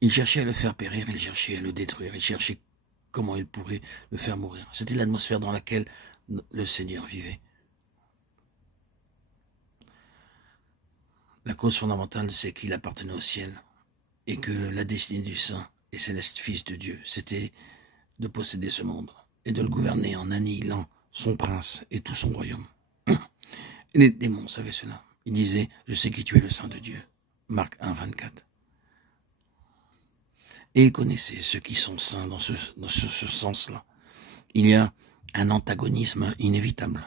Il cherchait à le faire périr, il cherchait à le détruire, il cherchait comment il pourrait le faire mourir. C'était l'atmosphère dans laquelle le Seigneur vivait. La cause fondamentale, c'est qu'il appartenait au ciel et que la destinée du saint et céleste Fils de Dieu, c'était de posséder ce monde et de le gouverner en annihilant son prince et tout son royaume. Et les démons savaient cela. Ils disaient, je sais qui tu es, le Saint de Dieu. Marc 1, 24. Et ils connaissaient ceux qui sont saints dans ce sens-là. Il y a un antagonisme inévitable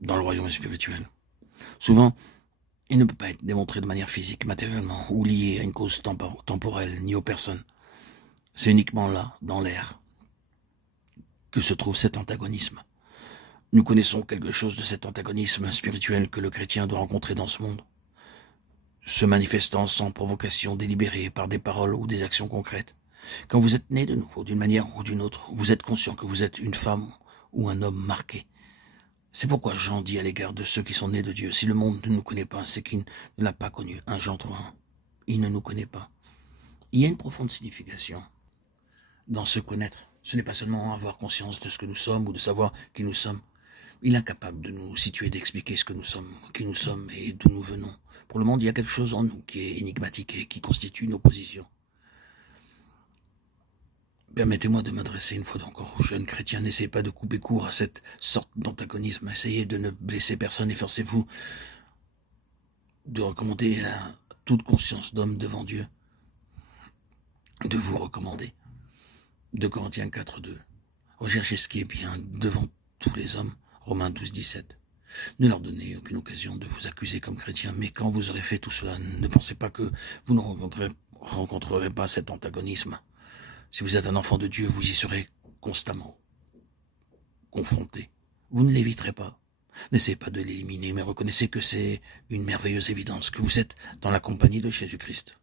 dans le royaume spirituel. Souvent, il ne peut pas être démontré de manière physique, matériellement, ou lié à une cause temporelle, ni aux personnes. C'est uniquement là, dans l'air, que se trouve cet antagonisme. Nous connaissons quelque chose de cet antagonisme spirituel que le chrétien doit rencontrer dans ce monde, se manifestant sans provocation délibérée par des paroles ou des actions concrètes. Quand vous êtes né de nouveau, d'une manière ou d'une autre, vous êtes conscient que vous êtes une femme ou un homme marqué. C'est pourquoi Jean dit à l'égard de ceux qui sont nés de Dieu, si le monde ne nous connaît pas, c'est qu'il ne l'a pas connu. 1 Jean 3, il ne nous connaît pas. Il y a une profonde signification dans se connaître. Ce n'est pas seulement avoir conscience de ce que nous sommes ou de savoir qui nous sommes. Il est incapable de nous situer, d'expliquer ce que nous sommes, qui nous sommes et d'où nous venons. Pour le monde, il y a quelque chose en nous qui est énigmatique et qui constitue une opposition. Permettez-moi de m'adresser une fois encore aux jeunes chrétiens. N'essayez pas de couper court à cette sorte d'antagonisme. Essayez de ne blesser personne. Efforcez-vous de recommander à toute conscience d'homme devant Dieu de vous recommander. 2 Corinthiens 4, 2. Recherchez ce qui est bien devant tous les hommes. Romains 12, 17. Ne leur donnez aucune occasion de vous accuser comme chrétien, mais quand vous aurez fait tout cela, ne pensez pas que vous ne rencontrerez pas cet antagonisme. Si vous êtes un enfant de Dieu, vous y serez constamment confronté. Vous ne l'éviterez pas. N'essayez pas de l'éliminer, mais reconnaissez que c'est une merveilleuse évidence, que vous êtes dans la compagnie de Jésus-Christ.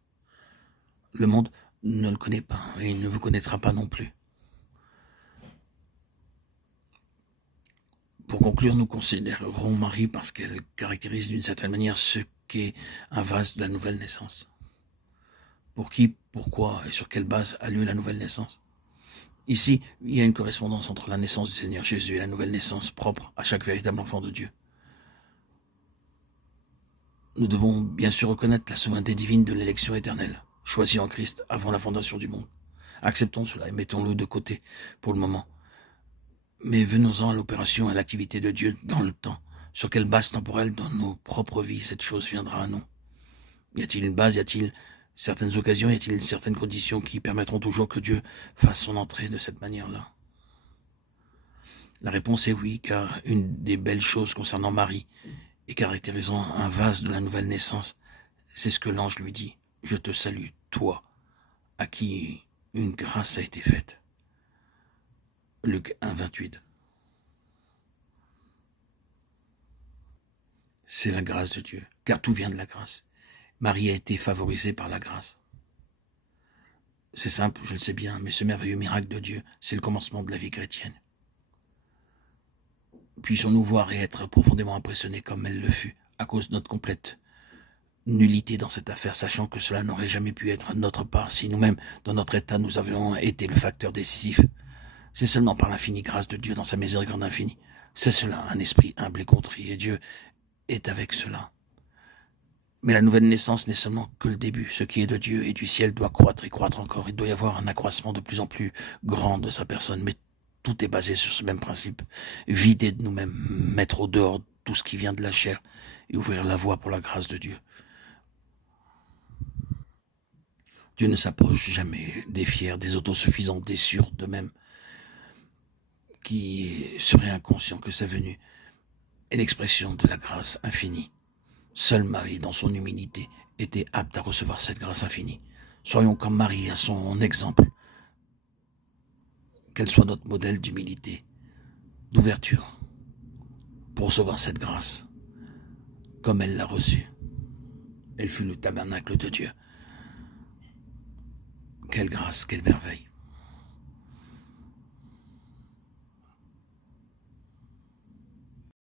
Le monde ne le connaît pas, et il ne vous connaîtra pas non plus. Pour conclure, nous considérerons Marie parce qu'elle caractérise d'une certaine manière ce qu'est un vase de la nouvelle naissance. Pour qui, pourquoi et sur quelle base a lieu la nouvelle naissance? Ici, il y a une correspondance entre la naissance du Seigneur Jésus et la nouvelle naissance propre à chaque véritable enfant de Dieu. Nous devons bien sûr reconnaître la souveraineté divine de l'élection éternelle, choisie en Christ avant la fondation du monde. Acceptons cela et mettons-le de côté pour le moment. Mais venons-en à l'opération et à l'activité de Dieu dans le temps. Sur quelle base temporelle dans nos propres vies cette chose viendra à nous? Y a-t-il une base? Y a-t-il certaines occasions? Y a-t-il certaines conditions qui permettront toujours que Dieu fasse son entrée de cette manière-là? La réponse est oui, car une des belles choses concernant Marie et caractérisant un vase de la nouvelle naissance, c'est ce que l'ange lui dit. Je te salue, toi, à qui une grâce a été faite. Luc 1, 28. C'est la grâce de Dieu, car tout vient de la grâce. Marie a été favorisée par la grâce. C'est simple, je le sais bien, mais ce merveilleux miracle de Dieu, c'est le commencement de la vie chrétienne. Puissions-nous voir et être profondément impressionnés comme elle le fut, à cause de notre complète nullité dans cette affaire, sachant que cela n'aurait jamais pu être de notre part si nous-mêmes, dans notre état, nous avions été le facteur décisif. C'est seulement par l'infinie grâce de Dieu dans sa miséricorde infinie. C'est cela, un esprit humble et contrit, et Dieu est avec cela. Mais la nouvelle naissance n'est seulement que le début. Ce qui est de Dieu et du ciel doit croître et croître encore. Il doit y avoir un accroissement de plus en plus grand de sa personne, mais tout est basé sur ce même principe. Vider de nous-mêmes, mettre au dehors tout ce qui vient de la chair et ouvrir la voie pour la grâce de Dieu. Dieu ne s'approche jamais des fiers, des autosuffisants, des sûrs d'eux-mêmes, qui seraient inconscients que sa venue est l'expression de la grâce infinie. Seule Marie, dans son humilité, était apte à recevoir cette grâce infinie. Soyons comme Marie à son exemple. Qu'elle soit notre modèle d'humilité, d'ouverture, pour recevoir cette grâce, comme elle l'a reçue. Elle fut le tabernacle de Dieu. Quelle grâce, quelle merveille.